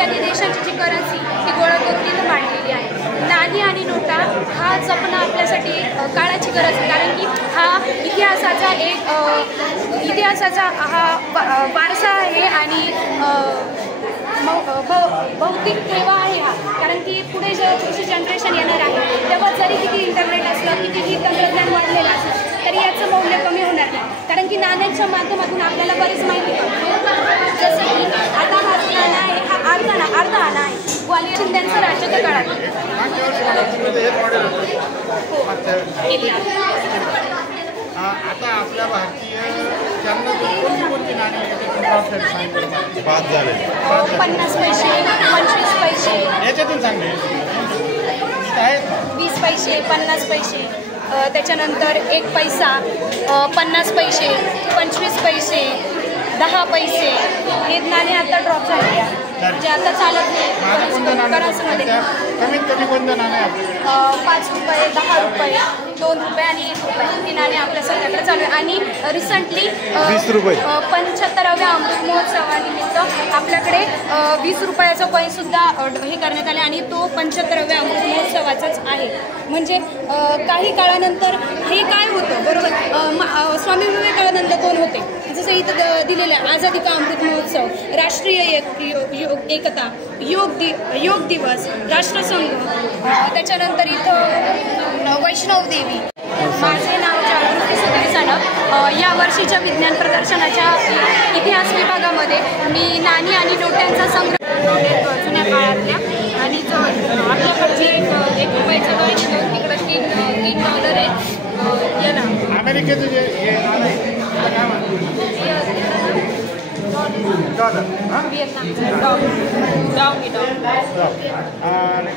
इत्यादी देशांची जी करन्सी ती गोळा करून इथं मांडलेली आहे. नाणी आणि नोटा हा जपणं आपल्यासाठी काळाची गरज आहे, कारण की हा इतिहासाचा हा वारसा आहे आणि भौतिक ठेवा आहे हा. कारण की पुढे जे पुढची जनरेशन येणार आहे तेव्हा जरी किती इंटरनेट असलं, कितीही तंत्रज्ञान वाढलेलं असलं तरी याचं मौल्य कमी होणार नाही. कारण की नाण्यांच्या माध्यमातून आपल्याला बरीच माहिती पडते. जसं की आता हा नाणं आहे, हा अर्धा आना आहे ग्वालियर शिंद्यांचं राज्याच्या काळात. आता आपल्या भारतीय कोणती नाणी 5 झाले, 50 पैसे, 25 पैसे, याच्यातून सांगले 20 पैसे, 50 पैसे, त्याच्यानंतर 1 पैसा, 50 पैसे, 25 पैसे, 10 पैसे हे नाणे आता ड्रॉप झाले आहे, म्हणजे आता चालत नाही. करन्सीमध्ये कमीत कमी कोणतं नाणं आहे आपल्याकडे? 5 रुपये, 10 रुपये, 2 रुपये आणि 1 रुपये ही नाणे आपल्या सगळ्याकडे चालू आहे. आणि रिसेंटली 20 रुपये 75व्या अमृत महोत्सवानिमित्त आपल्याकडे 20 रुपयाचा कॉईनसुद्धा हे करण्यात आले आणि तो 75व्या अमृत महोत्सवाचाच आहे. म्हणजे काही काळानंतर हे काय होतं बरोबर, स्वामी विवेकानंद कोण होते, जसं इथं दिलेलं आहे आझादी का अमृत महोत्सव, राष्ट्रीय एकता, योग दिवस, राष्ट्रसंघ, त्याच्यानंतर इथं वैष्णव देवी. माझे नाव जागृती सुधीर सानप. या वर्षीच्या विज्ञान प्रदर्शनाच्या इतिहास विभागामध्ये मी नाणी आणि नोट्यांचा संग्रह जुन्या काळातल्या आणि जो आपल्याकडची 1 रुपयाचं कॉईन तिकडं $3 आहे. याला अमेरिकेचं जे डॉलर,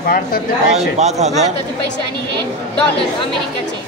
भारतातले पैसे 5,000 पैसे आणि हे डॉलर अमेरिकेचे.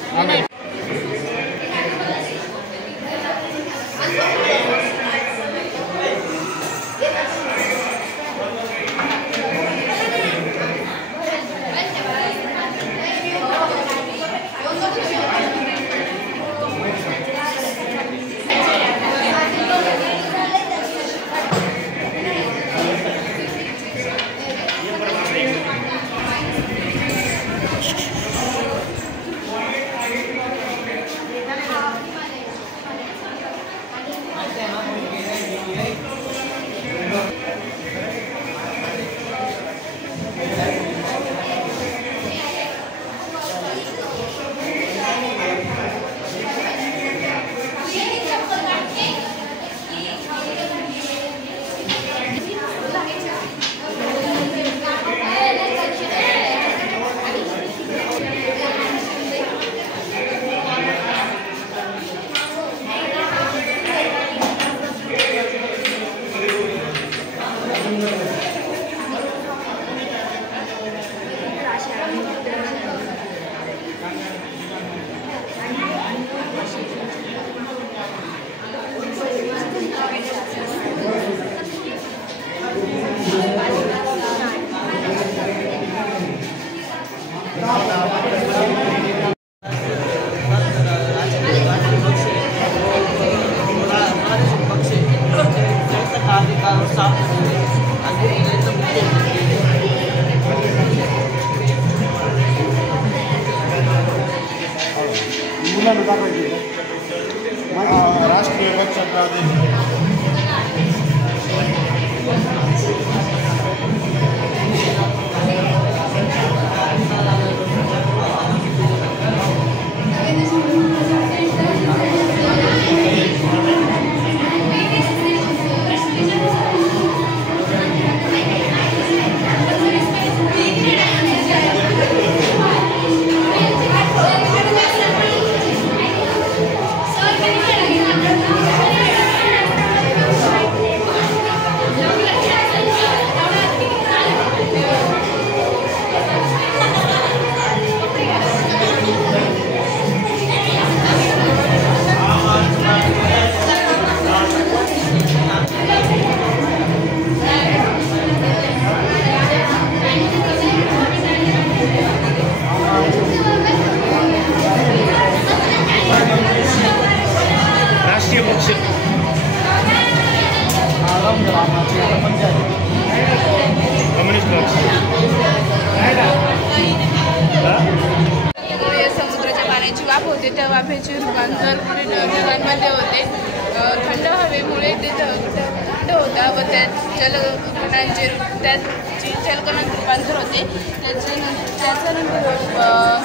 जलकणांचे त्याची जलकणांत रूपांतर होते. त्याच्यानंतर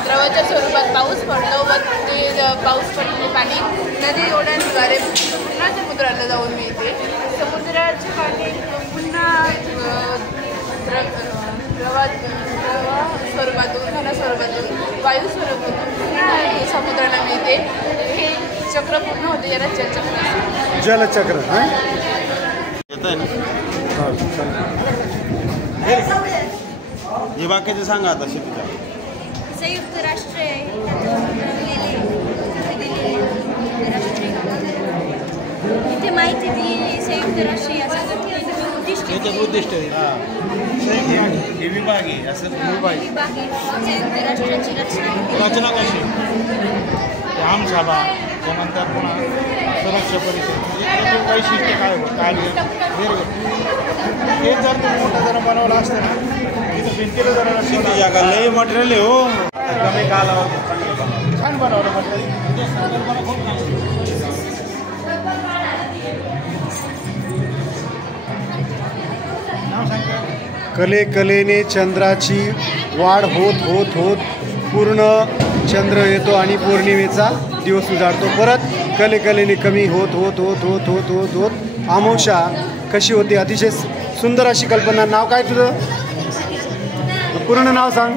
द्रवाच्या स्वरूपात पाऊस पडतो व ते पाऊस पडलेले पाणी नदी ओढ्यांद्वारे पुन्हा समुद्राला जाऊन मिळते. समुद्राचे पाणी पुन्हा द्रवा स्वरूपातून घन स्वरूपातून वायू स्वरूपातून पुन्हा समुद्राला मिळते. हे चक्र पूर्ण होते, याला जलचक्र असते. जलचक्र हां हे बाकीचे सांगा आता शेतीच्या. संयुक्त राष्ट्र इथे माहिती दिली. संयुक्त राष्ट्र या त्याच्यात उद्दिष्ट हे विभाग आहे असं विभाग आहे. संयुक्त राष्ट्राची रचना कशी आमसभा त्यानंतर पुन्हा सुरक्षा परिषद याचं वैशिष्ट्य काय होतं काय वेगळं हे जर तुम्ही मोठं जरा बनवलं असतं ना तिथं भिंतीला जरा लई मटेरियल आहे हो. कमी कालावधी छान बनवलं म्हणजे संकल्पना खूप चांगली. नाव सांगा. कलेने चंद्राची वाढ होत होत होत पूर्ण चंद्र येतो आणि पौर्णिमेचा दिवस उजाडतो. परत कलेने कमी होत होत होत होत होत होत होत अमावस्या कशी होती. अतिशय सुंदर अशी कल्पना. नाव काय तुझं? पूर्ण नाव सांग.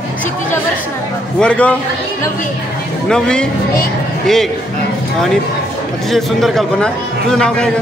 वर्ग 9वी 1 आणि अतिशय सुंदर कल्पना. तुझं नाव काय ग?